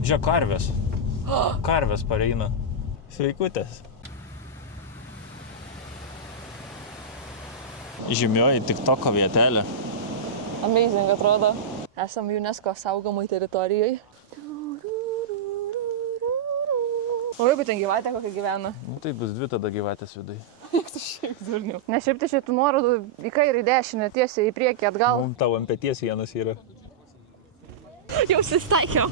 Žiūrėk, karvės. Karvės pareina. Sveikutės. Žymioji TikToko vietelė. Amazing atrodo. Esam UNESCO saugomai teritorijai. O jeigu ten gyvatė kokia gyvena? Nu tai bus 2 tada gyvatės vidai. Ne šiaip tai šitų nuorodų į kairį, į dešinę, tiesiai, į priekį, atgal. Mums tavo ant peties vienas yra. Jau susitaikiau.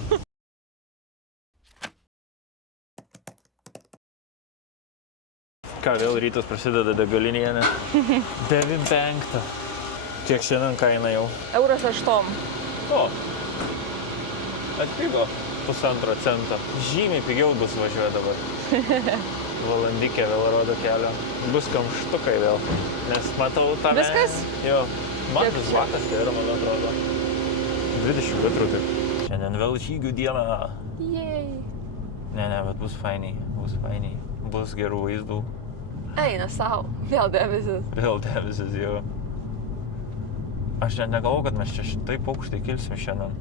Ką, vėl rytas prasideda degalinėje, ne? 9.5. Kiek šiandien kaina jau? Euras 8. O, atpigo 1,5 cento. Žymiai pigiau bus važiuoja dabar. Valandikė vėl rodo kelio. Bus kamštukai vėl. Nes matau tame... Viskas? Jo. Mažas vakas tai yra, man atrodo. 20 litrų taip. Šiandien vėl žygių diena. Jej. Ne, bet bus fainiai. Bus gerų vaizdų. Eina savo. Vėl debesis. Jo. Aš net negalvoju, kad mes čia taip aukštai kilsim šiandien.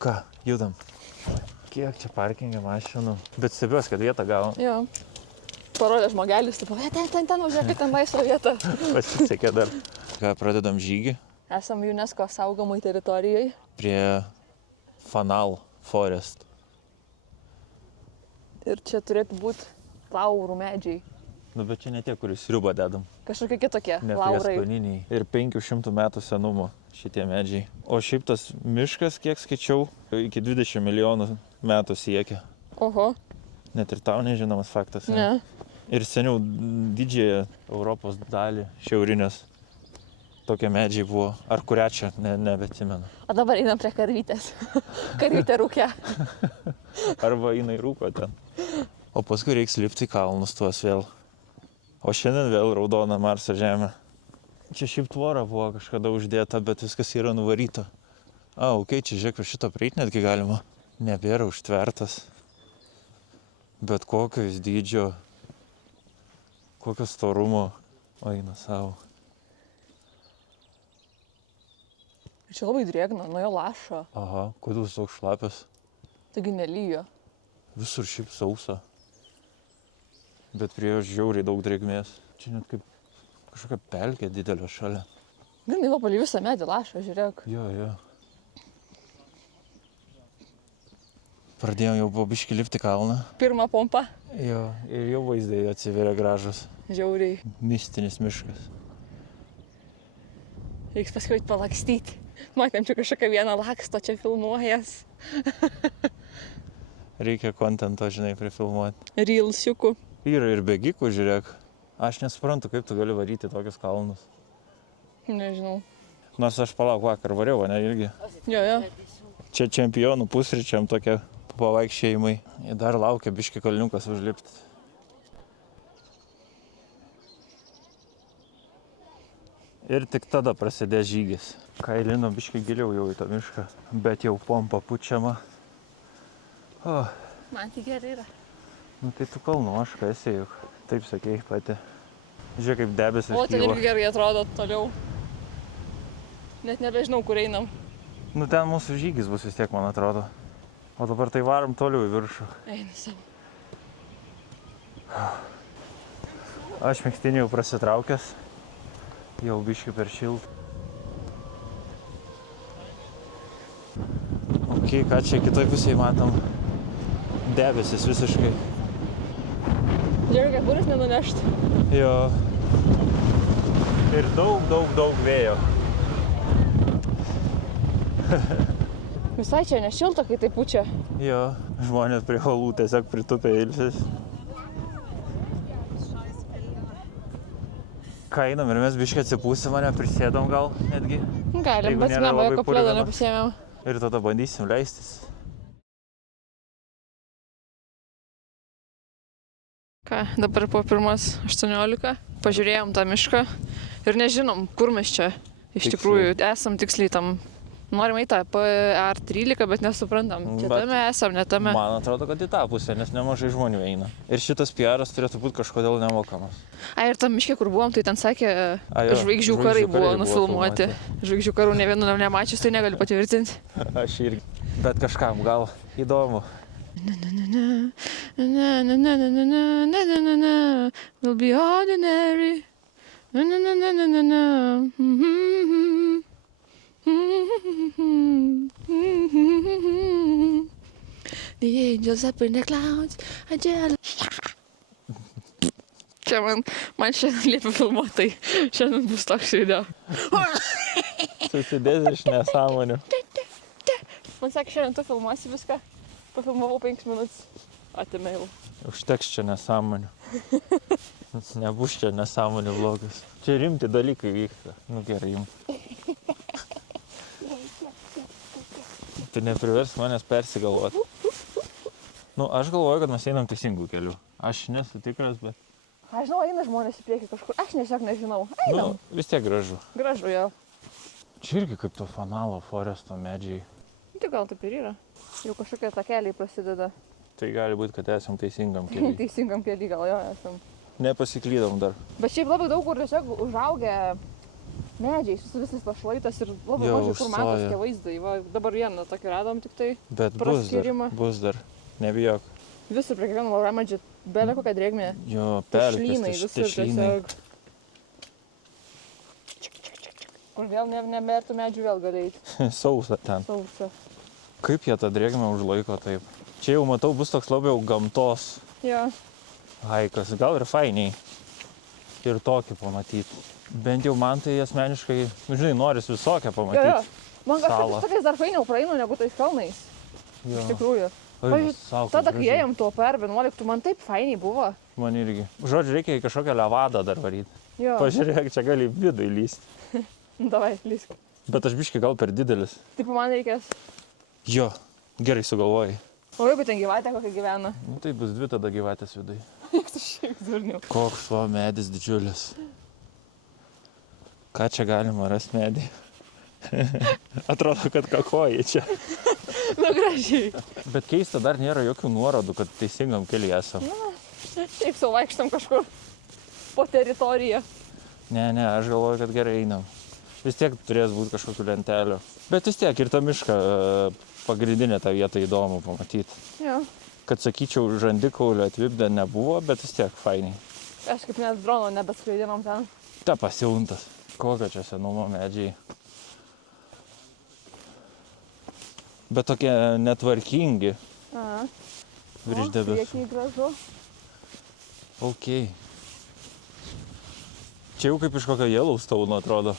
Ką, judam. Kiek čia parkingė mašinų. Bet stebiuosi, kad vietą gavom. Jo. Parodė žmogelis, tipo, ten, važiuokit, ten laisva vieta. Pasisekė dar. Ką, pradedam žygį. Esam UNESCO saugomai teritorijai. Prie Fanal Forest. Ir čia turėtų būti laurų medžiai. Nu, bet čia ne tie, kuris sriubą dedam. Kažkokie kitokie Ne laurai. prieskoniniai. Ir 500 metų senumo šitie medžiai. O šiaip tas miškas, kiek skaičiau, iki 20 milijonų metų siekia. Oho. Net ir tau nežinomas faktas. Ne. Ir seniau didžiąją Europos dalį šiaurinės tokie medžiai buvo. Ar kurią čia, nebeatsimenu. O dabar einam prie karvytės. Karvytė rūkia. Arba jinai rūko ten. O paskui reiks lipti į kalnus tuos vėl. O šiandien vėl raudona Marso žemė. Čia šiaip tvora buvo kažkada uždėta, bet viskas yra nuvaryta. Okei, čia žiūrėk, šito prieit netgi galima. Nebėra užtvertas. Bet kokios dydžio, kokio storumo. Eina savo. Čia labai drėgna, nuo jo lašo. Aha, kodėl jis toks šlapias? Taigi nelyjo. Visur šiaip sausa. Bet prie jo žiauriai daug drėgmės. Čia net kaip kažkokia pelkė didelio šalia. Grinai va palei visą medį lašą, žiūrėk. Jo. Pradėjom jau po biškį lipti kalną. Pirma pompa. Jo, ir jau vaizdai atsiveria gražus. Žiauriai. Mistinis miškas. Reiks paskui palakstyti. Matėm čia kažkokią vieną laksto, čia filmuojas. Reikia kontento, žinai, prifilmuoti. Reelsiukų. Yra ir bėgikų, žiūrėk. Aš nesuprantu, kaip tu gali varyti tokius kalnus. Nežinau. Nors aš palauk vakar variau, ne irgi. Jo. Čia čempionų pusryčiam tokie pavaikščiojimai. Ir dar laukia biškį kalniukas užlipti. Ir tik tada prasidės žygis. Kailino biškį giliau jau į tą mišką, bet jau pompa pučiama. Man tai gerai yra. Nu tai tu kalnuoška esi juk. Taip sakei pati. Žiūrėk, kaip debesis kyla. O, ten irgi gerai atrodo toliau. Net nebežinau, kur einam. Nu ten mūsų žygis bus vis tiek, man atrodo. O dabar tai varom toliau į viršų. Eina savo. Aš megztinį jau prasitraukęs. Jau biškį per šiltą. Ok, ką čia kitoj pusėje matom? Debesis visiškai. Žiūrėk, kaip buris nenunešt. Jo. Ir daug vėjo. Visai čia nešilta, kai tai pučia. Jo, žmonės prie holų tiesiog pritupė ilsis. Ką einam ir mes biškį atsipūsim, mane prisėdom gal netgi. Galim, Jeigu bet nėra mes labai jokio plėdo purvina. nepasiėmėm. Ir tada bandysim leistis. Ką, dabar po pirmas 18 pažiūrėjom tą mišką ir nežinom, kur mes čia iš Tiksliai. tikrųjų esam tiksliai tam Norim eiti PR13, bet nesuprantam. Čia Bet tame esam, netame. Man atrodo, kad į tą pusę, nes nemažai žmonių eina. Ir šitas PR-as turėtų būti kažkodėl nemokamas. Ai, ir tam miške, kur buvom, tai ten sakė, Jo, žvaigždžių karai buvo nufilmuoti. Žvaigždžių karų ne vienu nemačius, tai negaliu patvirtinti. Aš irgi. Bet kažkam gal įdomu. Will be ordinary. The angels up in the clouds are jealous. Čia man šiandien liepia filmuotai. Šiandien bus toks video. Susidės iš nesąmonių. Man sakė, šiandien tu filmuosi viską. Pafilmavau 5 minutės. Atėmėjau. Užteks čia nesąmonių. Nebus čia nesąmonių vlogas. Čia rimti dalykai vyksta. Nu gerai jums. Tu neprivers manęs persigalvoti. Nu, aš galvoju, kad mes einam teisingų kelių. Aš nesu tikras, bet... Aš žinau, eina žmonės į priekį kažkur. Aš tiesiog nežinau. Nu, Einam. vis tiek gražu. Gražu jau. Čia irgi kaip to Fanalo foresto medžiai. Tai gal taip ir yra. Jau kažkokie takeliai prasideda. Tai gali būti, kad esam teisingam keliui. Teisingam keliui gal jo esam. Nepasiklydom dar. Bet šiaip labai daug kur tiesiog užaugę medžiais, visas tas šlaitas ir labai Jo, mažai kur matos užstoja. tie vaizdai. Va, dabar vieną tokį radom tik tai. Bet Praskyrimą. bus dar. Nebijok. Visur prie kiekvieno lauramedžio belė kokią drėgmę. Jo, Šlynai, pelkės, visur tešlynai. tiesiog. Kur vėl nemertų medžių vėl gali eiti. Sausa ten. Sausa. Kaip jie tą drėgmę užlaiko taip? Čia jau matau bus toks labiau gamtos Jo. haikas. Gal ir fainiai. Ir tokį pamatyti. Bent jau man tai asmeniškai, nu, žinai, noris visokią Jo, jo. pamatyti. Man Salą. kažkaip tokiais dar fainiau praeinu negu tais kalnais. Jo. Iš tikrųjų. Oi, Pavyzdžiui, sau, kaip tada, kai gražiai. ėjom tuo PR11, man taip fainiai buvo. Man irgi. Žodžiu, reikia į kažkokią levadą dar varyti. Jo. Pažiūrėk, čia gali vidų įlysti. Davai, lysk. Bet aš biškai gal per didelis. Taip man reikės. Jo, gerai sugalvojai. O jeigu ten gyvatė kokia gyvena? Nu, tai bus 2 tada gyvatės vidai. Šiek durniau. Koks va medis didžiulis. Ką čia galima rasti medį? Atrodo, kad kakoji čia. Nu, gražiai. Bet keista, dar nėra jokių nuorodų, kad teisingam keliui esam. Šiaip sau vaikštam kažkur po teritoriją. Ne, aš galvoju, kad gerai einam. Vis tiek turės būti kažkokių lentelių. Bet vis tiek ir tą mišką pagrindinę tą vietą įdomu pamatyti. Jo. Kad sakyčiau, žandikaulio atvipdė nebuvo, bet vis tiek fainiai. Aš kaip net drono nebeskraidinom ten. Ta pasiuntas. Kokio čia senumo medžiai. Bet tokie netvarkingi Aha. virš debesų. Priekiai gražu. Ok. Čia jau kaip iš kokio Yellowstone atrodo.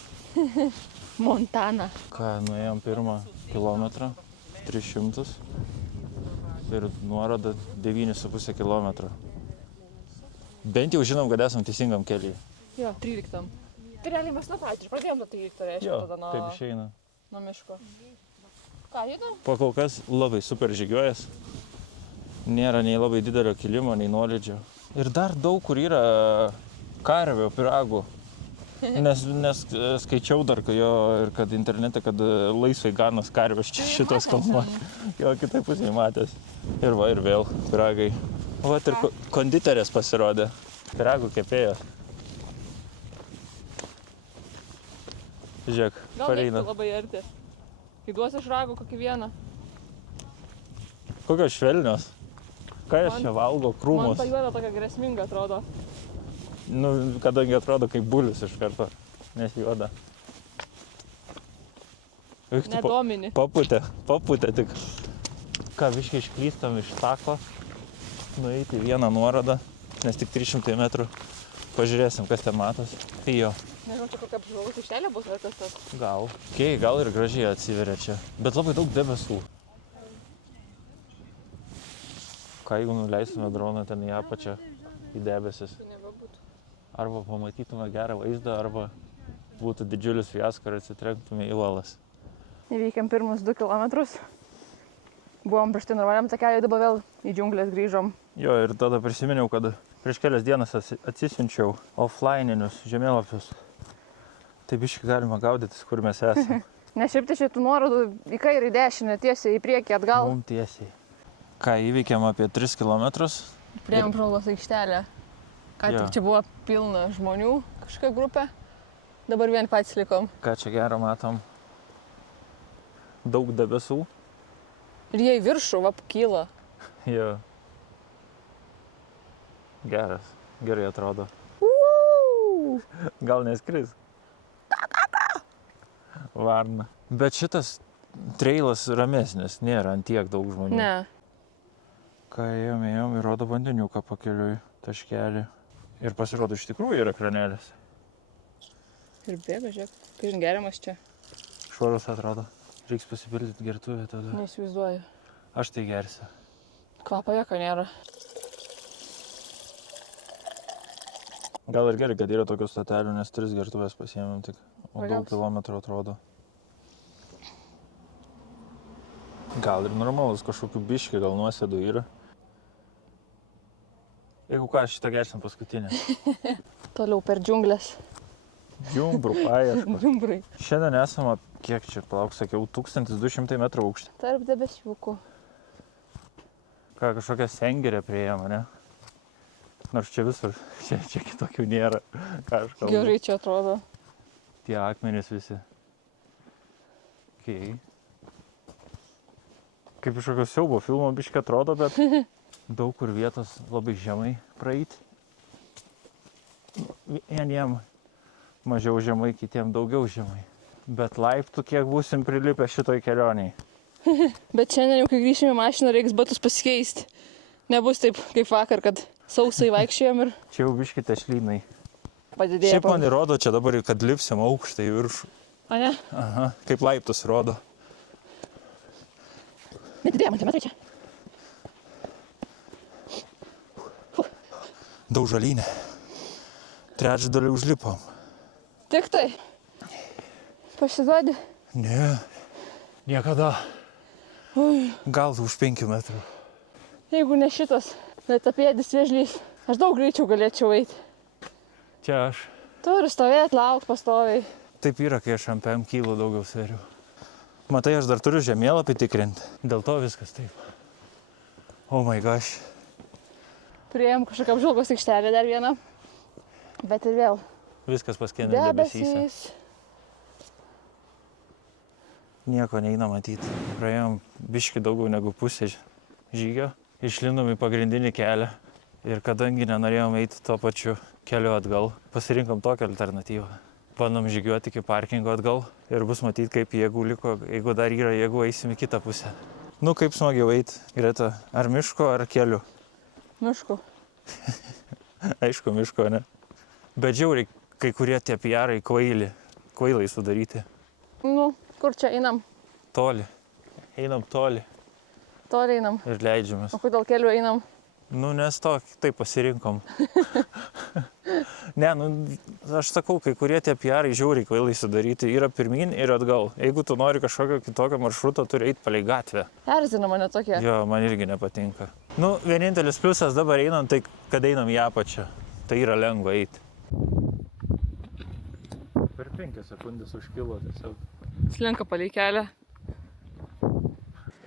Montana. Ką, nuėjom 1 kilometrą, 300 ir nuoroda 9,5 kilometro. Bent jau žinom, kad esam teisingam keliui. Jo, 13. Tai realiai mes nuo pradžių pradėjom nuo 13, reiškia, Jo, tada taip išeina. nuo miško. Ką, judam? Pakol kas labai super žygiuojas. Nėra nei labai didelio kilimo, nei nuolydžio. Ir dar daug kur yra karvio pyragų. Nes skaičiau dar jo ir kad internete, kad laisvai ganas karvės šitos kalnuose. Jo, kitai pusėje matęs. Ir va, ir vėl pyragai. Va, ir konditerės pasirodė. Pyragų kepėjos. Žiūrėk, Gal pareina. neiktų labai arti. Kai duosi iš rago kokį vieną. Kokios švelnios. Ką aš Man- čia valgo, Man krūmus. ta juoda tokia grėsminga atrodo. Nu, kadangi atrodo kaip bulius iš karto, nes juoda. Eik tu Nedomini. paputė tik. Ką, viškai išklystam iš tako, nueiti į vieną nuorodą, nes tik 300 metrų. Pažiūrėsim, kas ten matos. Tai jo, Nežinau, čia kokia apžvalgos aikštelė bus ar kas tas. gal. Kei, gal ir gražiai atsiveria čia. Bet labai daug debesų. Ką jeigu nuleisime droną ten į apačią, į debesis. Tai nebebūtų. Arba pamatytume gerą vaizdą, arba būtų didžiulis fiasko ir atsitrenktume į uolas. Įveikėm pirmus 2 kilometrus. Buvom prieš tai normaliam takeliui, dabar vėl į džiunglės grįžom. Jo, ir tada prisiminiau, kad prieš kelias dienas atsisiunčiau offline'inius žemėlapius. Taip iškai galima gaudytis, kur mes esame. Nes šiaip tai šitų nuorodų į kairę, į dešinę, tiesiai, į priekį, atgal. Mum tiesiai. Ką, įveikėm apie 3 kilometrus. Priėjom Žalvos aikštelę. Ką Jo. tik čia buvo pilna žmonių, kažkokia grupė. Dabar vien patys likom. Ką čia gero matom? Daug debesų. Ir jie į viršų, kyla. Jo. Geras. Gerai atrodo. Gal neskris. Varna. Bet šitas trailas ramesnis, nėra ant tiek daug žmonių. Ne. Ką ėjom ir rodo vandeniuką pakeliui, taškelį. Ir pasirodo, iš tikrųjų yra kranelis. Ir bėga, žiūrėk. Kažin geriamas čia. Švarus atrodo. Reiks pasipildyti gertuvę tada. Neįsivaizduoju. Aš tai gersiu. Kvapo jokio nėra. Gal ir gerai, kad yra tokių statelių, nes 3 gertuvės pasiėmėm tik. O daug Valiausiai. kilometrų atrodo. Gal ir normalus kažkokių biškių, gal nuosėdų yra. Jeigu ką, šitą gersim paskutinę. Toliau per džiunglės. Jumbrų paieškos. Džiumbrai. Šiandien esame, kiek čia, palauk, sakiau, 1200 metrų aukštį. Tarp debesiukų. Ką, kažkokią sengerę priėjom, ne? Nors čia visur, čia kitokių nėra. Ką aš kalbu. Gerai čia atrodo. Tie akmenys visi. Okay. Kaip iš kokio siaubo filmo biškai atrodo, bet daug kur vietos labai žemai praeiti. Vieniem mažiau žemai, kitiem daugiau žemai. Bet laiptų kiek būsim prilipę šitoj kelioniai. Bet šiandien jau, kai grįšime į mašiną, reiks batus pasikeisti. Nebus taip kaip vakar, kad sausai vaikščiojom ir Čia jau biškai tešlynai. padidėjo. Šiaip man įrodo čia dabar, kad lipsim aukštą į viršų. A ne? Aha, kaip laiptus rodo. Nedidėjo man tie metrai čia. Daug žalynė. Trečdalį užlipom. Tik tai. Pasiduodi. Ne, niekada. Ui. Gal už 5 metrų. Jeigu ne šitas, bet apėdis vėžlys, aš daug greičiau galėčiau eiti. Čia aš. Turi stovėti, lauk pastoviai. Taip yra, kai aš ant 5 kilo daugiau sveriu. Matai, aš dar turiu žemėlapį tikrinti. Dėl to viskas taip. Oh my gosh. Priėjom kažkokią apžvalgos aikštelę dar vieną. Bet ir vėl. Viskas paskendė debesyse. Debesys. Nieko neina matyti. Praėjom biški daugiau negu pusę žygio. Išlindom į pagrindinį kelią. Ir kadangi nenorėjom eiti tuo pačiu keliu atgal, pasirinkom tokią alternatyvą. Bandom žygiuoti iki parkingo atgal ir bus matyti, kaip jėgų liko. Jeigu dar yra jėgų, eisim į kitą pusę. Nu, kaip smagiau eiti, Greta? Ar miško, ar keliu? Mišku. Aišku, miško, ne? Bet žiauriai, kai kurie tie piarai kvailai sudaryti. Nu, kur čia einam? Toli. Einam toli Toliai einam. ir leidžiamės. O kodėl keliu einam? Nu, nes to taip pasirinkom. Ne, nu, aš sakau, kai kurie tie piarai žiauriai kvailai sudaryti yra pirmin ir atgal. Jeigu tu nori kažkokio kitokio maršruto, turi eiti palei gatvę. Erzina mane tokie. Jo, man irgi nepatinka. Nu, vienintelis pliusas dabar einam, tai kad einam į apačią. Tai yra lengva eiti. Per 5 sekundės užkilo tiesiog. Slenka palei kelią.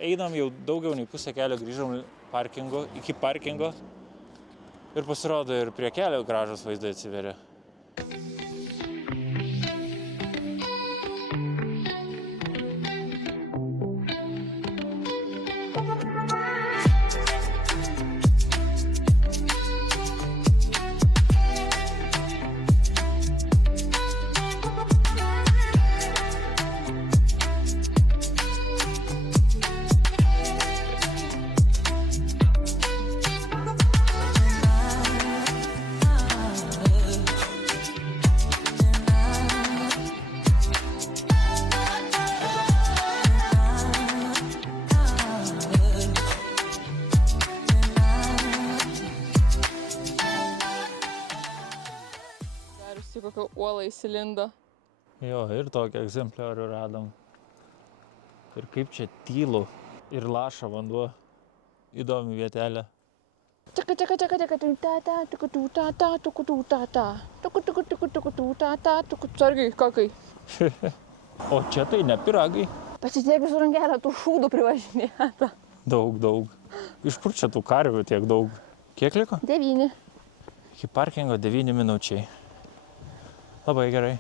Einam jau daugiau nei pusę kelio, grįžom iki parkingo ir pasirodo ir prie kelio gražus vaizdai atsiveria. Kokio uolą įsilindo. Jo, ir tokį egzempliorių radom. Ir kaip čia tylu ir laša vanduo. Įdomi vietelė. Čaka, čaka, čaka, čaka, ta, tuku, ta, tuku, ta, ta, tuku, ta, ta, tuku. Sargiai, kakai. O čia tai ne piragai. Bet čia tiek visų rangelę tų šūdų privažinėta. Daug. Iš kur čia tų karvių tiek daug? Kiek liko? 9. Iki parkingo 9 minučiai. Labai gerai.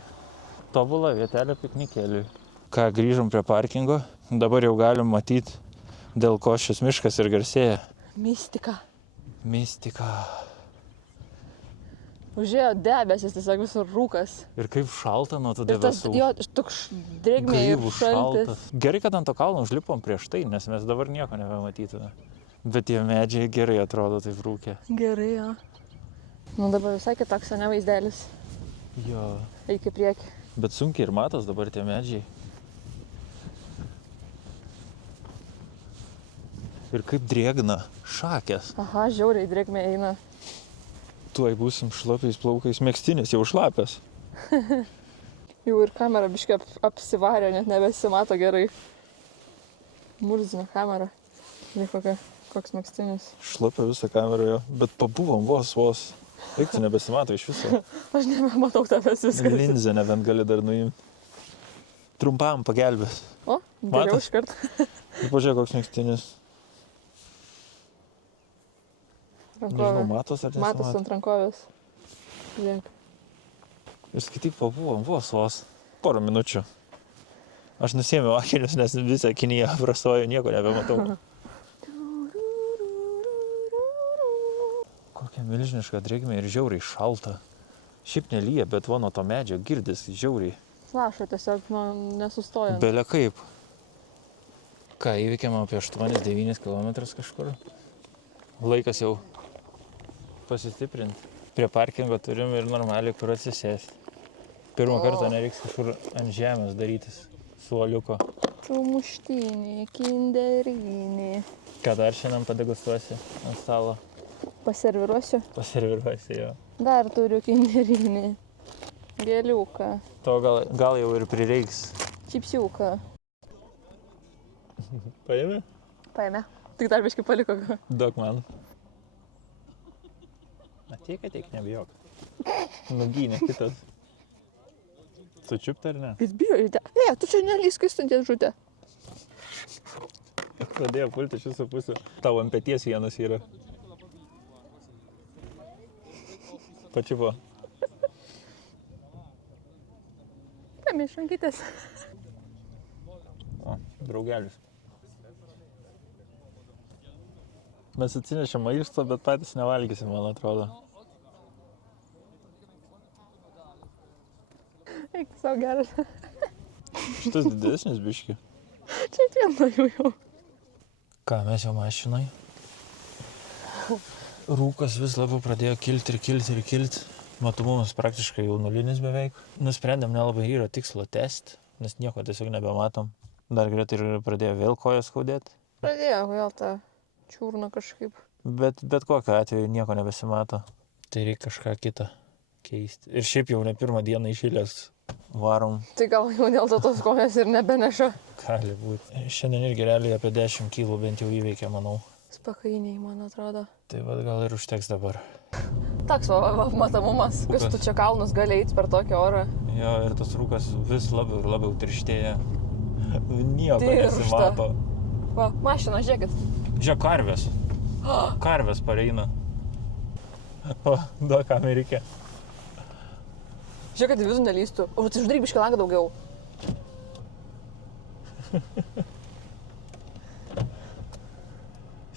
Tobula vietelė piknikėliui. Ką, grįžom prie parkingo. Dabar jau galim matyti, dėl ko šis miškas ir garsėja. Mistika. Mistika. Užėjo debesis, tiesiog visur rūkas. Ir kaip šalta nuo tų Ir tas debesų. jo toks drėgmė ir Gaivus, šaltis. šaltas. Gerai, kad ant to kalno užlipom prieš tai, nes mes dabar nieko nebematytume. Bet tie medžiai gerai atrodo taip rūkė. Gerai, jo. Nu dabar visai kitoks, ne vaizdelis. Jo. Eik į priekį. Bet sunkiai ir matos dabar tie medžiai. Ir kaip drėgna šakės. Aha, žiauriai drėgmė eina. Tuoj būsim šlapiais plaukais. Megztinis jau šlapės. Jau ir kamera biškai apsivarė, net nebesimato gerai. Murzina kamera. Žinai, koks megztinis. Šlapia visą kamerą jo. Bet pabuvom vos. Eik, tu nebesimato iš viso. Aš nebematau tavęs viskas. Linzę nebent gali dar nuimti. Trumpam pagelbės. O, geriau Matos? iškart. Ir pažiūrėk, koks megztinis. Nežinau, matos ar Matos nesimato. ant rankovės. Žiūrėk. Ir skaityk, pabuvom vos. Porą minučių. Aš nusėmiau akinius, nes visą Kiniją prastoju, nieko nebematau. Kokia milžiniška drėgmė ir žiauriai šalta. Šiaip nelyja, bet nuo to medžio girdis žiauriai. Lašo tiesiog nesustojant. Belia kaip. Ką, įveikėm apie 8-9 km kažkur. Laikas jau pasistiprinti. Prie parkingo turim ir normaliai kur atsisėsti. Pirmą kartą nereiks kažkur ant žemės darytis suoliuko. Sumuštinį, kinderinį. Ką dar šiandien padegustuosi ant stalo? Paserviruosiu. Paserviruosi jo. Dar turiu kinderinį. Gėliuką. To gal jau ir prireiks. Čipsiuką. Paėmė? Paėmė. Tik dar biškai paliko. Duok man. Ateik, nebijok. Nugynė kitas. Sučiupta ar ne? Jis bijo į Ne, tu čia nelyskai su dėžutė. Pradėjo pulti iš visų pusių. Tavo ant peties vienas yra. Pačiupo. Paėmė iš rankytės. O, draugelis. Mes atsinešėm maisto, bet patys nevalgysim, man atrodo. Eik, savo geras. Šitas didesnis biški. Čia viena jų jau. Ką, mes jau mašinai? Rūkas vis labiau pradėjo kilti. Matomumas praktiškai jau nulinis beveik. Nusprendėm nelabai yra tikslo test, nes nieko tiesiog nebematom. Dar greitai ir pradėjo vėl kojas skaudėti. Pradėjo vėl tą čiurną kažkaip. Bet kokiu atveju nieko nebesimato. Tai reikia kažką kitą keisti. Ir šiaip jau ne pirmą dieną išėlės varom. Tai gal jau dėl to tos kojas ir nebeneša. Gali būti. Šiandien irgi realiai apie 10 kg bent jau įveikė, manau. Spakainiai, man atrodo. Tai gal ir užteks dabar. Toks matomumas, kas tu čia kalnus gali eiti per tokį orą. Jo, ir tas rūkas vis labiau ir labiau tirštėja. Nieko Tiršta. nesimato. Va, mašina, žiūrėkit. Žiūrėk, karvės. Karvės pareina. O, duok, kam reikia. Žiūrėk, kad į vidų nelystų. O, tai uždaryk biškį langą daugiau.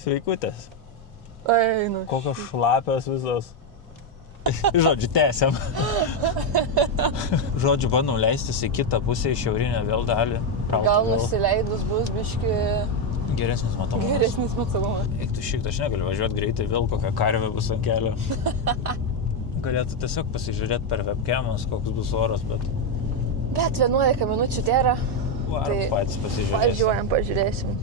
Sveikutės. Einu. Kokios šlapios visos. Žodžiu, tęsiam. Žodžiu, bandom leistis į kitą pusę, į šiaurinę vėl dalį. Gal nusileidus bus biškį Geresnis matomumas. geresnis matomumas. Eik tu šiek, aš negaliu važiuoti greitai, vėl kokia karvė bus ant kelio. Galėtų tiesiog pasižiūrėti per webcamas, koks bus oras, bet Bet 11 minučių tėra. varom Tai patys pasižiūrėsim. Pažiūrėsim.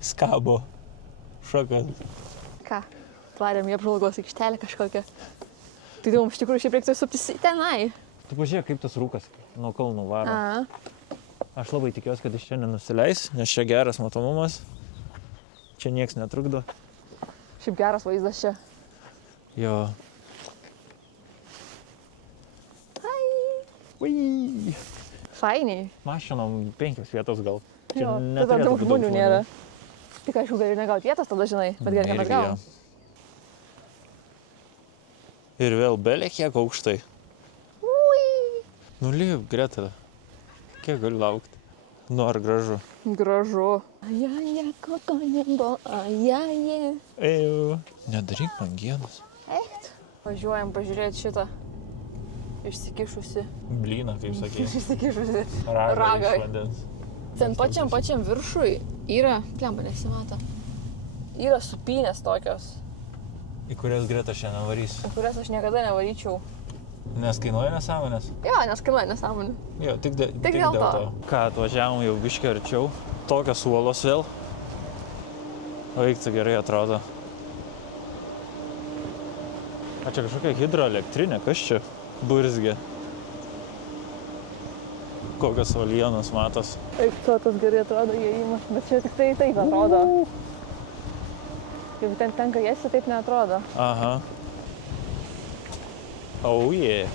Skabo. Šokas. Ką? Tvarėm į apžvalgos aikštelę kažkokią. Tai mums iš tikrųjų šiaip reiktų suptis tenai. Tu pažiūrėk, kaip tas rūkas nuo kalnų varo. A, Aš labai tikiuosi, kad iš čia nenusileis, nes čia geras matomumas. Čia nieks netrukdo. šiaip geras vaizdas čia. Jo. Ui. Fainiai. Mašinom 5 vietos gal. Čia Jo, tada neturėtų daug būt žmonių nėra. Tik aišku, gali negauti vietos tada, žinai, bet gerai, kad mes Irgi jo. gavom. Ir vėl belė kiek aukštai. Ui. Nu lip, Greta. Kiek galiu laukti? Nu ar gražu? Gražu. Ajaja, kokonimbo, ajaja. Eju. Nedaryk man gėdos. Echt. Važiuojam pažiūrėti šitą. Išsikišusi. Blyną, kaip sakė. Išsikišusi. Ragą Ragą. iš vandens. Ten pačiam viršui yra, plemba nesimato. Yra supynės tokios, Į kurias Greta šiandien varys. kurias aš niekada nevaryčiau. Nes kainuoja nesąmonės. Jo, nes kainuoja nesąmonė. Jo, tik dėl to. Ką, atvažiavom jau biškį arčiau. Tokios uolos vėl. Vaiktai gerai atrodo. A čia kažkokia hidroelektrinė, kas čia? Burzgė. Kokios uolienos matos. Taip, tas gerai atrodo įėjimas, bet čia tik tai taip atrodo. Jeigu ten tenka jėsi, taip neatrodo. Aha. Oh yeah.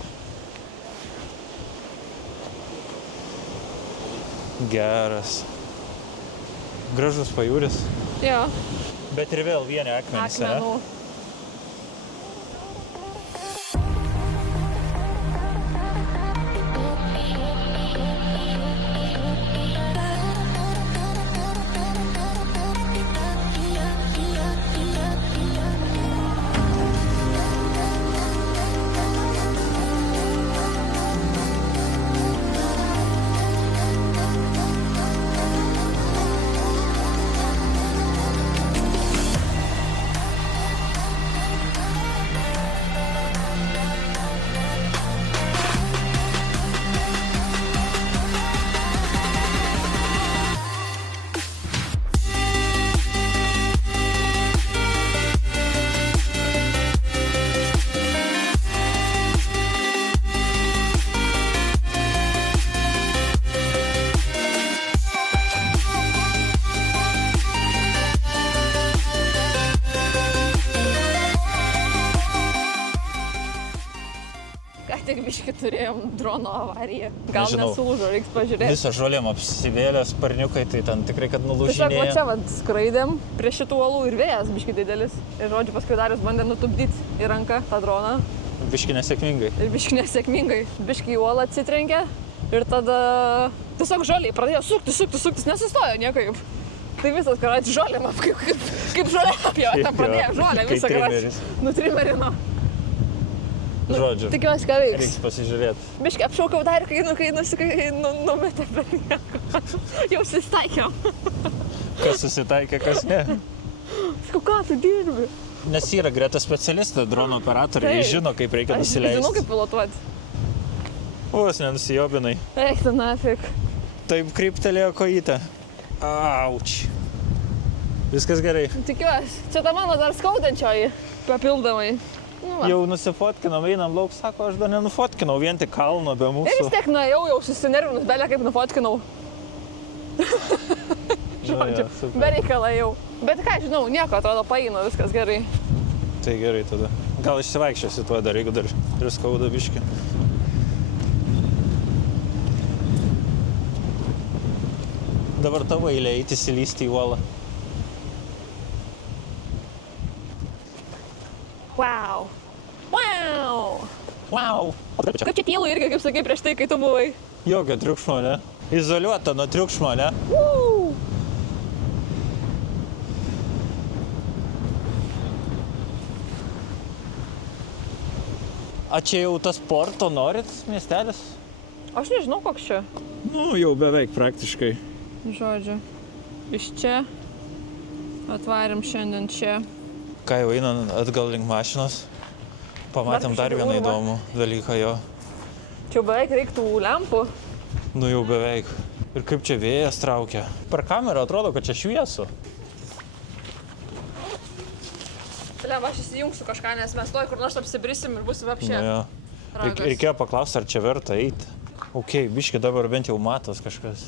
Geras. Gražus pajūris. Jo, Bet ir vėl vieni akmenys, ne? akmenų. Tik biškį turėjom drono avariją. Gal Nežinau. nesulūžo, reiks pažiūrėti. Visą žolėm apsivėlę sparniukai, tai ten tikrai, kad Tiesiog va nulūžinėja. čia vat skraidėm prie šitų uolų ir vėjas biškį didelis. Ir žodžiu, paskui Darius bandė nutupdyti į ranką tą droną. Biški nesėkmingai. Ir biškį nesėkmingai. Biškį į uolą atsitrenkė ir tada tiesiog žoliai pradėjo suktis, nesustojo niekaip. Tai visas karat žolėm, kaip žolė apjavo, ten pradėjo žolę Kaip visą karat. trimeris. Nutrimerino. Žodžiu, Tikiuosi, ką veiks. reiks pasižiūrėti. Biškį apšaukiau dar, kai numetė per nieko. Jau susitaikiau. Kas susitaikė, kas ne. Sakau, ką tu dirbi? Nes yra Greta specialistė, drono operatorė, jis žino, kaip reikia Aš žinau, nusileisti. kaip pilotuoti. Vos nenusijobinai. Eik, tu nafik. Taip kryptelėjo kojytę. Auč. Viskas gerai. Tikiuosi. Čia ta mano dar skaudančioji papildomai. Nu, va. Jau nusifotkinam, einam lauk, sako, aš dar nenufotkinau, vien tik kalno be Ir mūsų. vis tiek nuėjau, jau susinervinus, belė kaip nufotkinau. Žodžiu, super. be reikalą jau. Bet ką žinau, nieko, atrodo, paino, viskas gerai. Tai gerai tada. Gal išsivaikščiosi tuo dar, jeigu dar ir skauda biškį. Dabar tavo eilė eiti įsilysti į uolą. Wow. Wow. Wow! Kaip čia tylu irgi, kaip sakai prieš tai, kai tu buvai. Jokio triukšmo, ne? Izoliuota nuo triukšmo, ne? Woo. A čia jau tas Porto norit miestelis? Aš nežinau, koks čia. Nu, jau beveik praktiškai. Žodžiu, iš čia atvarėm šiandien čia. Ką jau einam atgal link mašinos, pamatėm dar kažkokį vieną urvą. įdomų dalyką jo. Čia jau beveik reiktų lempų. Nu jau beveik. Ir kaip čia vėjas traukia. Per kamerą atrodo, kad čia šviesu. Lem, aš įsijungsiu kažką, nes mes toj kur nors apsibrisim ir būsim Nu, apšė. jo. Ragas. Reikėjo paklausti, ar čia verta eiti. Ok, biški dabar bent jau matos kažkas.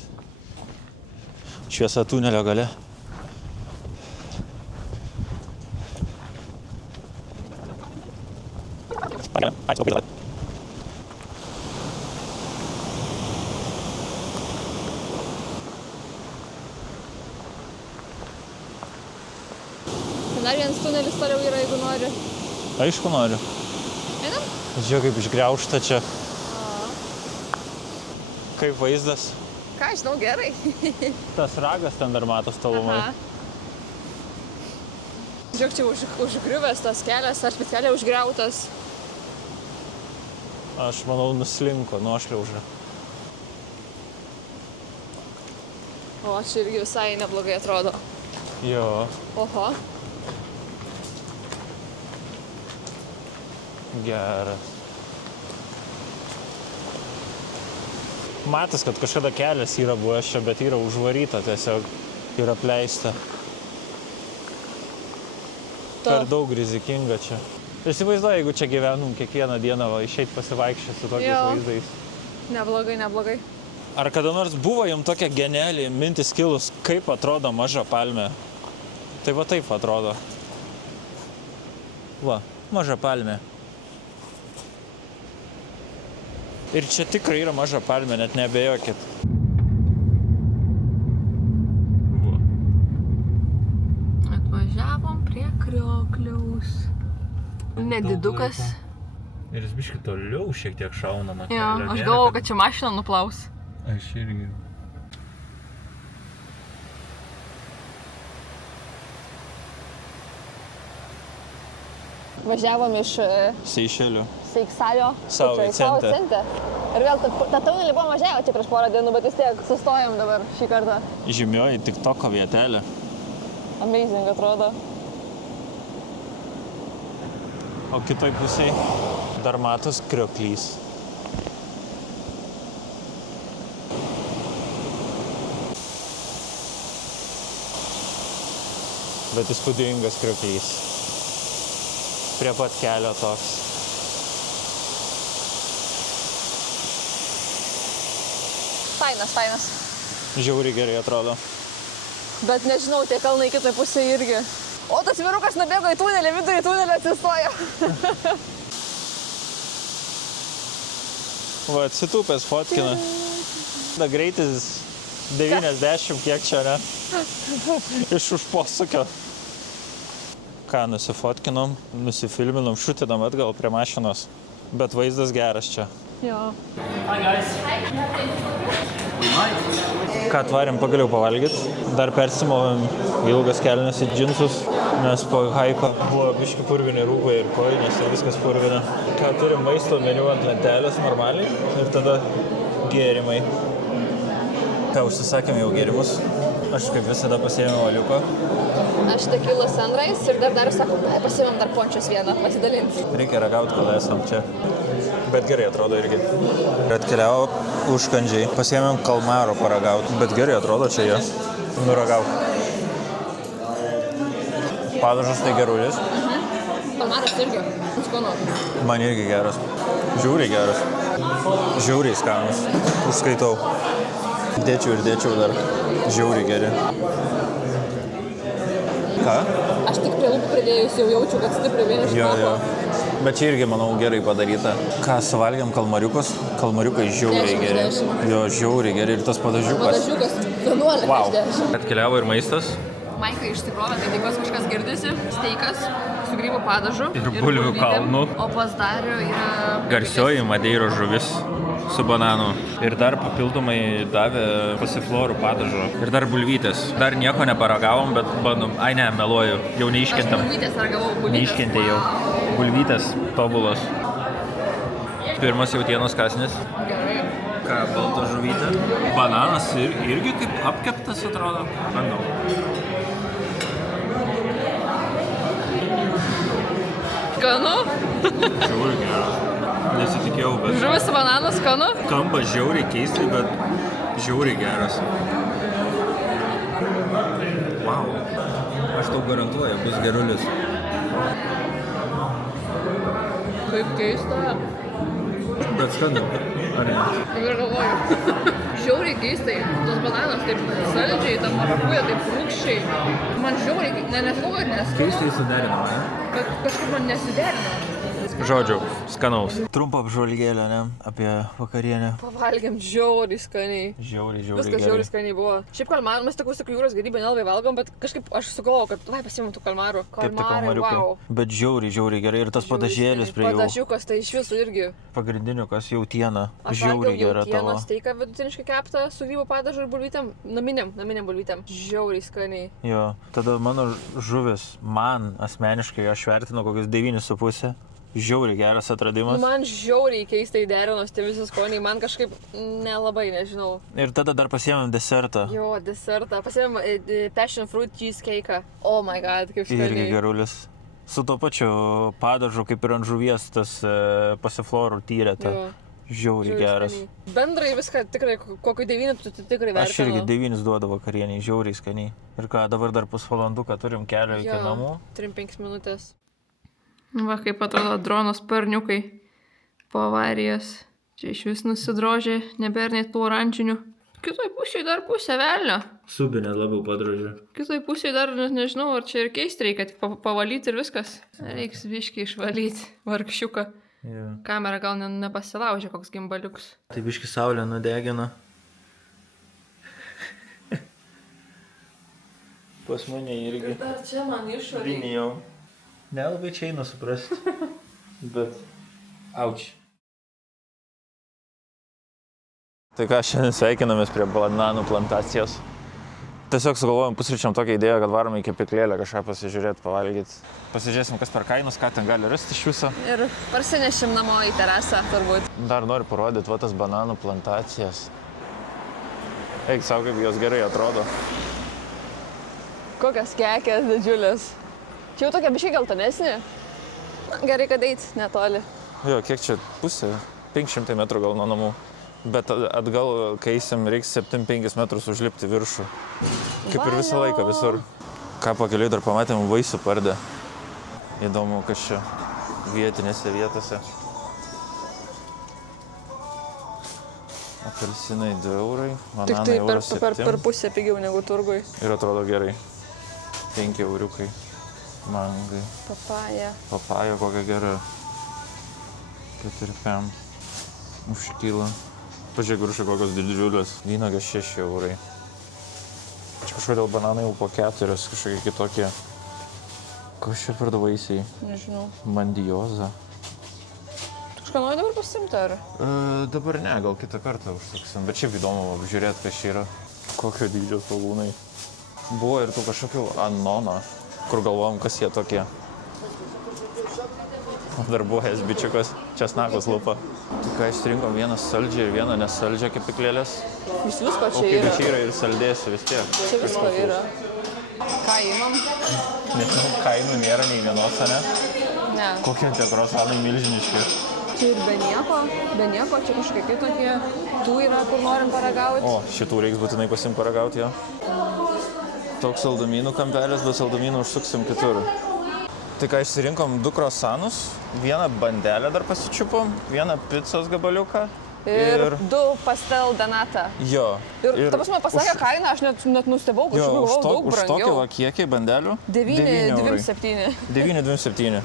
Šviesa tunelio gale. Dar vienas tunelis toliau yra, jeigu nori. Aišku, noriu. Einam? Žiūrėk, kaip išgriaužta čia. Kaip vaizdas. Ką, žinau, gerai. Tas ragas ten dar matos tolumai. Žiūrėk, čia užgriuvęs tas kelias, ar specialiai užgriautas. Aš manau, nuslinko, nuošliauža. O, čia irgi visai neblogai atrodo. Jo. Oho. Geras. Matas, kad kažkada kelias yra buvęs čia, bet yra užvaryta tiesiog ir apleista. Per daug rizikinga čia. Įsivaizduoju, jeigu čia gyvenum kiekvieną dieną, išeit pasivaikščioti su tokiais vaizdais. Neblogai, neblogai. Ar kada nors buvo jums tokia geniali mintis kilus, kaip atrodo maža palmė? Tai va taip atrodo. Va, maža palmė. Ir čia tikrai yra maža palmė, net neabejokit. Atvažiavom prie Kriokliaus. Nedidukas. Ir jis biškai toliau šiek tiek šauna nuo kelio. Jo, aš galvojau, kad čia mašina nuplaus. Aš irgi. Važiavom iš Seišelių. Seiksalio. Savo centą. Ir vėl tą tunelį buvom važiavę čia prieš porą dienų, bet vis tiek sustojom dabar šį kartą. Žymioji TikToko vietelė. Amazing atrodo. O kitoj pusėj dar matos Krioklys. Bet įspūdingas Krioklys. Prie pat kelio toks. Fainas, fainas. Žiauriai gerai atrodo. Bet nežinau, tie kalnai kitoj pusėje irgi. O tas vyrukas nubėgo į tunelį, vidurį tunelį atsistojo. Va, atsitūpęs fotkina. Da greitis 90, kiek čia, ne? Iš už posūkio. Ką, nusifotkinom, nusifilminom, šutinam atgal prie mašinos. Bet vaizdas geras čia. Jo. Ką atvarėm pagaliau pavalgyt. Dar persimovėm ilgas kelnes į džinsus, nes po haiko buvo biški purvini rūbai ir kojinės ir viskas purvini. Ką turim maisto meniu ant lentelės normaliai ir tada gėrimai. Ką užsisakėm jau gėrimus. Aš kaip visada pasiėmiau aliuko. Aš tequila sunrise ir dar sakau, pasiėmėm dar pončius vieną pasidalinti. Reikia ragauti, kol esam čia. Bet gerai atrodo irgi. Ir atkeliavo užkandžiai. Pasiėmėm kalmaro paragauti. Bet gerai atrodo čia jie. Nuragauk. Padažas tai gerulis. Kalmaras irgi. Skanu. Man irgi geras. Žiauriai geras. Žiauriai skanus. Užskaitau. Dėčiau dar. Žiauriai geri. Ką? Aš tik prie lūpų pridėjus jau jaučiu, kad stipriai vien iš kvapo. Bet čia irgi, manau, gerai padaryta. Ką, suvalgėm kalmariukus? Kalmariukai žiauriai geri. Jo, žiauriai geri. Ir tas padažiukas. Padažiukas 11 Wow. iš 10. Atkeliavo ir maistas. Maikai ištikrovė, tai tikiuosi kažkas girdisi. Steikas su grybų padažu. Ir bulvių bulvytėm. kalnu. O pas Darių yra... Garsioji Madeiro žuvis su bananu. Ir dar papildomai davė pasiflorų padažo. Ir dar bulvytės. Dar nieko neparagavom, bet bandom. Ai ne, meluoju. Jau neiškentėm. Aš bulvytės ragavau, bulvytės. Neiškentė jau. Bulvytės tobulos. Pirmas jautienos kąsnis. Gerai. Ką, balta žuvytė. Bananas irgi kaip apkeptas atrodo. Bandau. Skanu. Žiauriai geras. Nesitikėjau, bet... Žuvis su bananu skanu. Kampas žiauriai keistai, bet žiauriai geras. Wow. Aš tau garantuoju, bus gerulis. Kaip keista. Bet skanu. Ar ne? Kaip ir galvoju. Žiauriai keistai. Tas bananas taip saldžiai, ta marakuja taip rūkščiai. Man žiauriai, nesakau, kad neskanu. Keistai suderinama, ne? Bet kažkaip man nesiderino. Žodžiu, skanaus. Trumpa apžvalgėlė, ne? Apie vakarienę. Pavalgėm žiauriai skaniai. Žiauriai Viskas žiauriai skaniai buvo. Šiaip kalmarų, mes tokius jūros gėrybę nelabai valgom, bet kažkaip aš sugalvojau, kad vai pasiimam tų kalmarų. Kalmarai, wow. Bet žiauriai gerai ir tas padažėlis prie jų. Padažiukas, tai iš visų irgi. Pagrindiniu, kas jautiena. Aš Žiauriai gera tavo. jautienos steiką vidutiniškai keptą su grybų padažu ir bulvytėm. Naminiam bulvytėm. Žiauriai skaniai. Jo, tada mano žuvis, man asmeniškai, aš vertinu kokius 9,5. Žiauriai geras atradimas. Man žiauriai keistai derinos tie visi skoniai, man kažkaip nelabai, nežinau. Ir tada dar pasiėmėm desertą. Jo, desertą. Pasiėmėm passion fruit cheesecake'ą. Oh my god, kaip skaniai. Irgi gerulis. Su to pačiu padažu, kaip ir ant žuvies, tas pasiflorų tyrė. Žiauriai geras. Skaniai. Bendrai viską tikrai, kokį 9 tu tikrai vertinu. Aš irgi 9 duodu vakarieniai, žiauriai skaniai. Ir ką, dabar dar pusvalanduką turim kelio iki namų. 3-5 minutės. Va, kaip atrodo drono sparniukai po avarijos. Čia iš vis nusidrožė, nebėra net tų oranžinių. Kitoj pusėje dar pusė velnio. Subinė labiau padrožė. Kitoj pusėje dar nežinau, ar čia ir keisti reikia, tik pavalyti ir viskas. Reiks biškį išvalyti, vargšiuką. Yeah. Kamera gal nepasilaužė, koks gimbaliuks. Tai biškį saulė nudegina. Pas mane irgi. Ir dar čia man išorį. Linijau. Nelabai čia eina suprasti. Bet... Auč. Tai ką, šiandien sveikinamės prie bananų plantacijos. Tiesiog sugalvojom pusryčiam tokią idėją, kad varom į kepyklėlę kažką pasižiūrėti, pavalgyti. Pasižiūrėsim, kas per kainos, ką ten gali rasti iš viso. Ir parsinešim namo į terasą, turbūt. Dar noriu parodyti, va tas bananų plantacijas. Eik savo, kaip jos gerai atrodo. Kokios kekės didžiulės. Čia jau tokia biškai geltonesnė. Gerai, kad eit netoli. Jo, kiek čia pusė? 500 metrų gal nuo namų. Bet atgal, kai eisim, reiks 7-5 metrus užlipti viršų. Kaip ir visą laiką visur. Ką pakeliui dar pamatėm, vaisių pardė. Įdomu, kas čia vietinėse vietose. Apelsinai 2 eurai, bananai Tik tai per pusę pigiau negu turgui. Ir atrodo gerai. 5 euriukai. Mangai. Papaja kokia gera. 4-5. Užkyla. Pažiūrėk, grušai kokios didžiulės. Vynogės 6 eurai. Čia kažkodėl bananai jau po 4, kažkokie kitokie. Kas čia per vaisiai? Nežinau. Mandioza. Tu kažką nori dabar pasimti, ar? Dabar ne, gal kitą kartą užsuksim. Bet šiaip įdomu apžiūrėti, kas čia yra. Kokio dydžio svogūnai. Buvo ir tų kažkokių anono, kur galvojom, kas jie tokie. Darbuojas bičiukas, česnakus lupa. Tai ką išsirinkom, vieną saldžią ir vieną nesaldžią kepyklėlės. Vis visko čia O kaip yra. čia yra ir saldėsiu vis tiek. Čia visko yra. Ką imam? Nežinau, kainų nėra nei vienos, ne? Ne. Kokie tie krosanai milžiniški. Čia ir be nieko, čia kažkokie kitokie. Tų yra, kur norim paragauti. O, šitų reiks būtinai pasim paragauti, jo. Toks saldumynų kampelis, bet saldumynų užsuksim kitur. Tai ką išsirinkom 2 krosanus, vieną bandelę dar pasičiupom, vieną picos gabaliuką. Ir 2 pastel donatą. Jo. Ir ta prasme pasakė kainą, aš net nustebau, kažkaip galvojau daug Už tokį brangiau. va kiekį bandelių? 9,27. 9,27.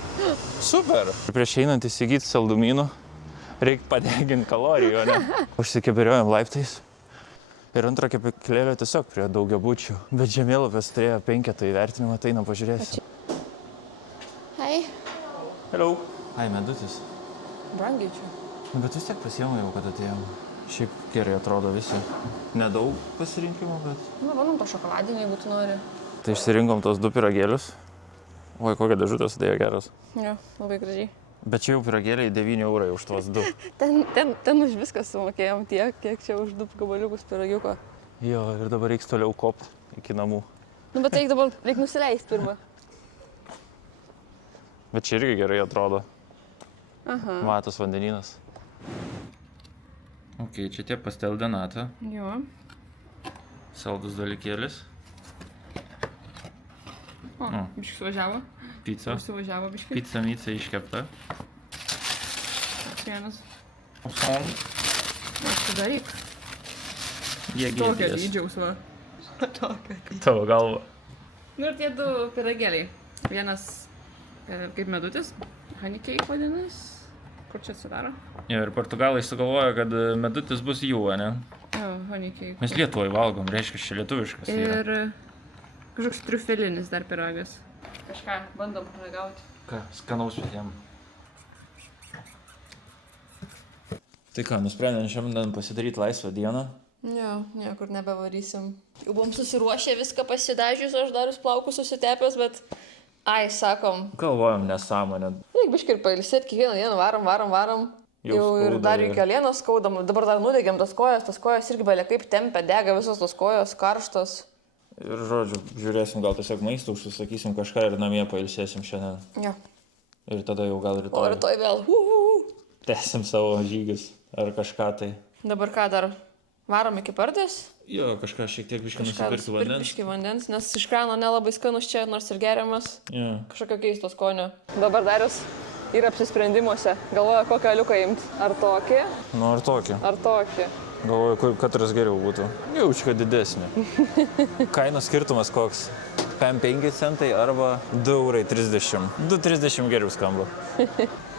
Super. Prieš einant įsigyti saldumynų, reikia padeginti kalorijų, ne? Užsikeberiojam laiptais. Ir antrą kepyklėlę tiesiog prie daugiabučių. Bet žemėlapis turėjo 5 įvertinimą, tai einam pažiūrėsim. Hei. Hello. Ai, medutis. Brangiai čia. Bet vis tiek pasiėmų jau, kad atėjom. Šiaip gerai atrodo visi. Nedaug pasirinkimų, bet... Nu, vanom to šokoladinį, jeigu tu nori. Tai išsirinkom tos 2 pyragėlius. Oi, kokia dėžutė sudėjo geras. Jo, labai gražiai. Bet čia jau pyragėliai 9 eurai už tuos 2. Ten už viską sumokėjom tiek, kiek čia už 2 gabaliukus pyragiuko. Jo, ir dabar reiks toliau kopt iki namų. Nu, bet reik nusileisti pirmą. Bet čia irgi gerai atrodo. Aha. Matos vandeninas. Ok, čia tie pastel donata. Jo. Saldus dalykėlis. O, biškai suvažiavo. Pica. Suvažiavo biškai. Pica mica iškepta. Vienas. Osom. Atsidaryk. Jie Tokio gėdės. dydžiaus, va. Tokio. Tavo galva. Nu ir tie 2 pyragėliai. Vienas Kaip medutis, honey cake vadinas. Kur čia atsidaro? Ir portugalai sugalvojo, kad medutis bus jų, ne? Jo, honey cake. Mes Lietuvoje valgom, reiškia, čia lietuviškas. Ir kažkoks triufelinis dar piragas. Kažką bandom ragauti. Ką, skanaus visiems. Tai ką, nusprendėm šiandien pasidaryti laisvą dieną. Jo, niekur nebevarysim. Jau buvom susiruošę viską pasidažius, aš dar plaukus susitepęs, bet... Ai, sakom. Galvojom nesąmonę. Reik biškai ir pailsėti, kiekvieną dieną varom. Jau ir dar iki alienos skaudam, dabar dar nudegėm tas kojas irgi belė kaip tempia, dega visos tos kojos, karštos. Ir žodžiu, žiūrėsim, gal tiesiog maistą užsisakysim kažką ir namie pailsėsim šiandien. Jo. Ir tada jau gal rytoj. O rytoj vėl. Tęsim savo žygius ar kažką tai. Dabar ką dar? Varom iki Pardės? Jo, kažką šiek tiek biškai nusipirkti vandens. Biškai vandens, nes iš krano nelabai skanus čia, nors ir geriamas. Jo. Kažkokio keisto skonio. Dabar Darius yra apsisprendimuose. Galvoja, kokią aliuką imti. Ar tokį? Nu, ar tokį. Ar tokį? Galvoju, katras geriau būtų. Jaučiu, kad didesnė. Kainos skirtumas koks? 5 centai arba 2,30 €. 2,30 geriau skamba.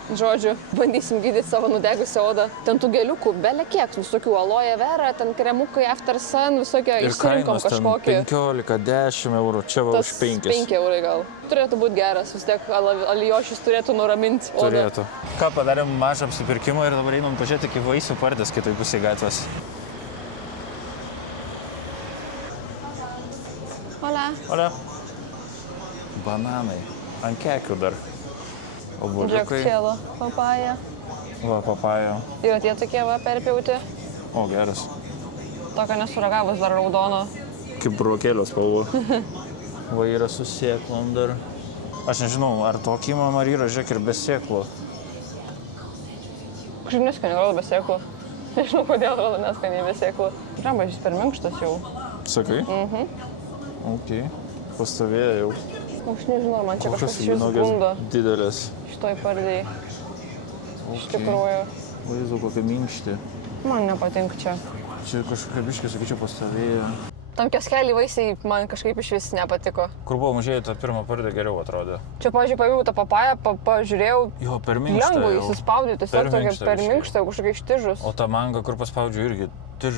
Žodžiu, bandysim gydyti savo nudegusią odą. Ten tų gėliukų, belė kiek, visokių aloe vera, ten kremukai After Sun, visokie išsirinkom kažkokį. 15-10 €, čia va už 5. 5 € gal. Turėtų būti geras, vis tiek alijošis turėtų nuraminti odą. Turėtų. Ką, padarėm mažą apsipirkimą ir dabar einam pažiūrėti iki Vaisių Pardės kitoj pusėje gatvės. Olia. Bananai. Ant kekių dar. Obuoliukai. Džekčėlo, papaja. Va, papaja. Yra tie tokie va perpjauti. O, geras. Tokio nesuragavus dar raudono. Kaip burokėlio spalva. Va, yra su sėklom dar. Aš nežinau, ar tokį imam, ar yra, žiūrėk, ir be sėklų. Kažkaip neskaniai rodo be sėklų. Nežinau, kodėl rodo neskaniai be sėklų. Žemai, šis per minkštas jau. Sakai? Ok. Pastovėjo jau. Aš nežinau, man čia kažkas šis vynuogės gundo. didelės. Šitoj Pardėj. Iš tikrųjų. Vaizdu, kokie minkšti. Man nepatinka čia. Čia kažkokia biškė, sakyčiau, pastovėjo. Tam kioskelį vaisiai man kažkaip iš vis nepatiko. Kur buvo mažėję, ta pirmą Pardę geriau atrodė. Čia, pavyzdžiui, paėmiau tą papają, pažiūrėjau. Jo, per minkštą. Lengva jau. įsispaudyti, tiesiog tokia per biškį. minkštą, kažkokia ištižus. O tą mangą, kur paspaudžiu irgi,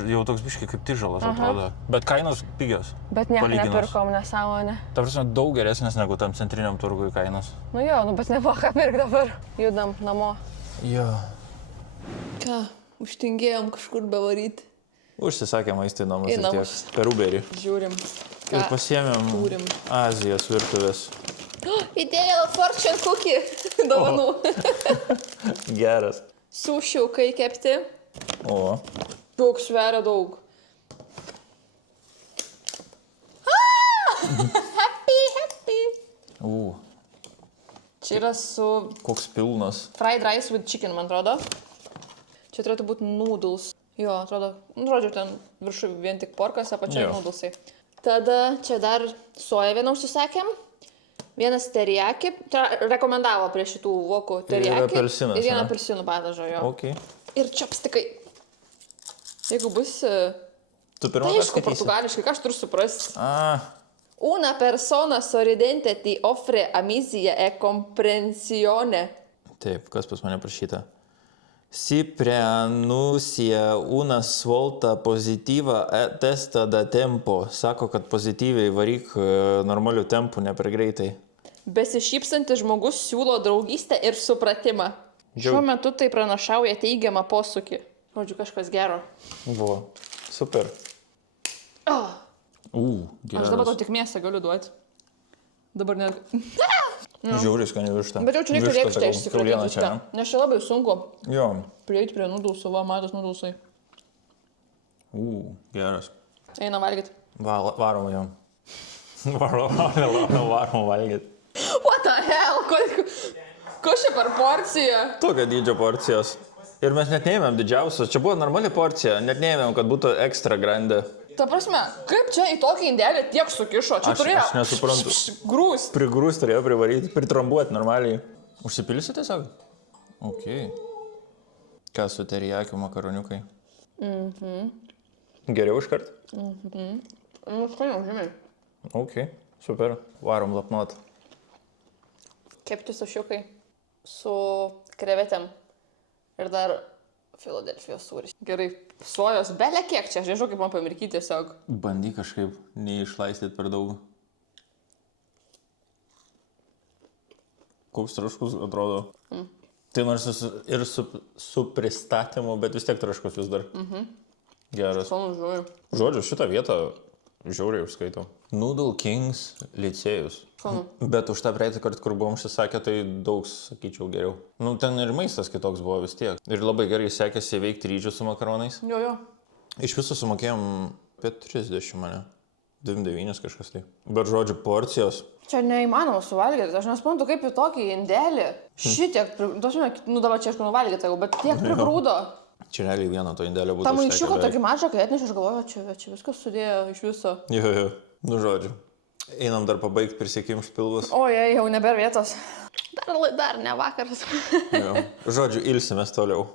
jau toks biškį kaip tižalas atrodo. Bet kainos pigios. Bet nieko palyginus. nepirkom, nesąmonė. Ta prasme, daug geresnės negu tam centriniam turgui kainos. Nu jo, bet nebuvo ką pirkti dabar. Judam namo. Jo. Ką, užtingėjom kažkur bevaryti. Užsisakė maistą į namus Į ir namus. tiek. Per Uberį. Žiūrim. Ir pasiėmėm turim? Azijos virtuvės. Įdėjau fortune cookie dovanų. Geras. Sušiukai kepti. O. Daug sveria daug. Happy. Čia yra su Koks pilnas. fried rice with chicken, man atrodo. Čia turėtų būti noodles. Jo, atrodo, nu, žodžiu, ten viršų vien tik porkas, apačioje Jo. noodlesai. Tada čia dar soją vieną užsisakėm. Vienas teriyaki. Rekomendavo prie šitų vokų teriyaki. apelsinas, Ir vieną ne? apelsinų padažą, jo. Ok. Ir čopstikai. Jeigu bus... Tu Tai pirmą aišku, portugališkai, ką aš turiu suprasti. A, Una persona sorridente ti offre amicizia e comprensione. taip, kas pas mane prašyta. Si preanuncia una svolta pozityva testa da tempo. Sako, kad pozityviai varyk normalių tempų, ne per greitai. Besišypsantis žmogus siūlo draugystę ir supratimą. Šiuo metu tai pranašauja teigiamą posūkį. Žodžiu, kažkas gero. Buvo. Super. Oh, Geras. aš dabar tau tik mėsą galiu duoti. Dabar net... Žiauriai skaniai viršta. Bet jau čia reikia Višta, lėkštę sakau, kiauliena išsikratyti. čia, ne? Nes čia labai sunku Jo. prieiti prie nudulsų, va, matos nudulsai. Geras. Eina valgyti. Varom jam. Varom valgyti. What the hell? Ko čia per porciją? Tokio dydžio porcijos. Ir mes net neėmėm didžiausios. Čia buvo normali porcija. Net neėmėm, kad būtų ekstra grandė. Ta prasme, kaip čia į tokį indelį tiek sukišo? Čia turėjo... Aš nesuprantu. Grūst. Prigrūst turėjo privaryti, pritrambuoti normaliai. Užsipilsi tiesiog? Ok. Ką su terijakiu makaroniukai? Geriau iškart? Nu, skaniau, žinai. Ok, super. Varom lapnuot. Kepti sušiukai su krevetėm ir dar Filadelfijos sūris. Gerai, sojos belė kiek čia, aš nežinau, kaip man pamirkyti tiesiog. Bandyk kažkaip neišlaistyti per daug. Koks traškus atrodo. Tai nors ir su pristatymu, bet vis tiek traškus vis dar. Geras. Sonu žiūriu. Žodžiu, šitą vietą žiauriai užskaitau. Noodle Kings licėjus. Bet už tą praeitą kartą, kur buvom užsisakę, tai daug, sakyčiau, geriau. Nu, ten ir maistas kitoks buvo vis tiek. Ir labai gerai sekėsi įveikti ryžius su makaronais. Jo. Iš viso sumokėjom apie 30 mane. 29 kažkas tai. Bet žodžiu, porcijos. Čia neįmanoma suvalgyti, aš nesuprantu, kaip į tokį indelį. Šitiek, nu dabar čia aš nuvalgyti, bet tiek prigrūdo. Čia realiai vieno to indelio būtų. Ta maišiuką tokį mažą, kai atnešiu, aš galvoju, čia viskas sudėjo iš viso. Jo. Nu žodžiu. Einam dar pabaigti prisikimš pilvas. Ojei, jau nebėra vietos. Dar ne vakaras. Jo. Žodžiu, ilsimės toliau.